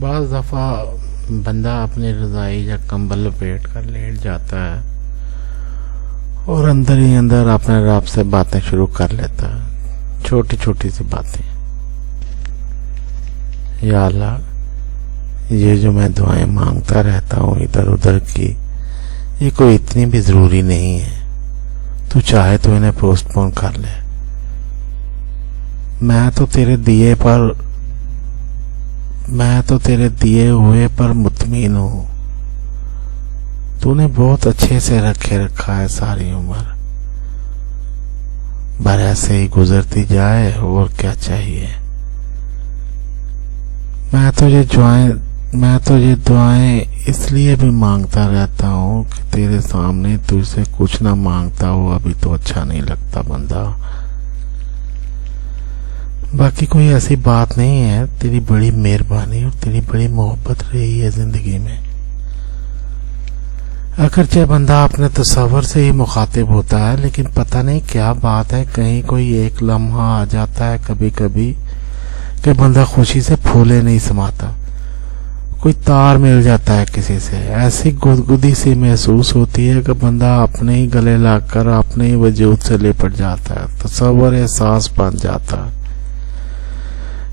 بعض دفعہ بندہ اپنی رضائی یا کمبل لپیٹ کر لیٹ جاتا ہے اور اندر ہی اندر اپنے رب سے باتیں شروع کر لیتا ہے، چھوٹی چھوٹی سی باتیں۔ یا اللہ، یہ جو میں دعائیں مانگتا رہتا ہوں ادھر ادھر کی، یہ کوئی اتنی بھی ضروری نہیں ہے، تو چاہے تو انہیں پوسٹ پون کر لے۔ میں تو تیرے دیے ہوئے پر مطمئن ہوں، تو نے بہت اچھے سے رکھا ہے ساری عمر، بر ایسے ہی گزرتی جائے، اور کیا چاہیے۔ میں تو یہ دعائیں اس لیے بھی مانگتا رہتا ہوں کہ تیرے سامنے تجھ سے کچھ نہ مانگتا ہو ابھی تو اچھا نہیں لگتا بندہ۔ باقی کوئی ایسی بات نہیں ہے، تیری بڑی مہربانی اور تیری بڑی محبت رہی ہے زندگی میں۔ اگرچہ بندہ اپنے تصور سے ہی مخاطب ہوتا ہے، لیکن پتہ نہیں کیا بات ہے، کہیں کوئی ایک لمحہ آ جاتا ہے کبھی کبھی کہ بندہ خوشی سے پھولے نہیں سماتا، کوئی تار مل جاتا ہے کسی سے، ایسی گدگدی سی محسوس ہوتی ہے کہ بندہ اپنے ہی گلے لگ کر اپنے ہی وجود سے لپٹ جاتا ہے، تصور احساس بن جاتا ہے۔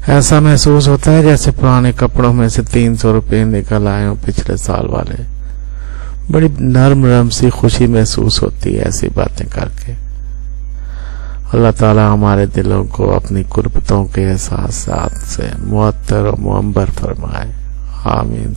ایسا محسوس ہوتا ہے جیسے پرانے کپڑوں میں سے 300 روپے نکل آئے ہوں پچھلے سال والے۔ بڑی نرم سی خوشی محسوس ہوتی ہے ایسی باتیں کر کے۔ اللہ تعالی ہمارے دلوں کو اپنی قربتوں کے احساسات سے معطر و معمبر فرمائے، آمین۔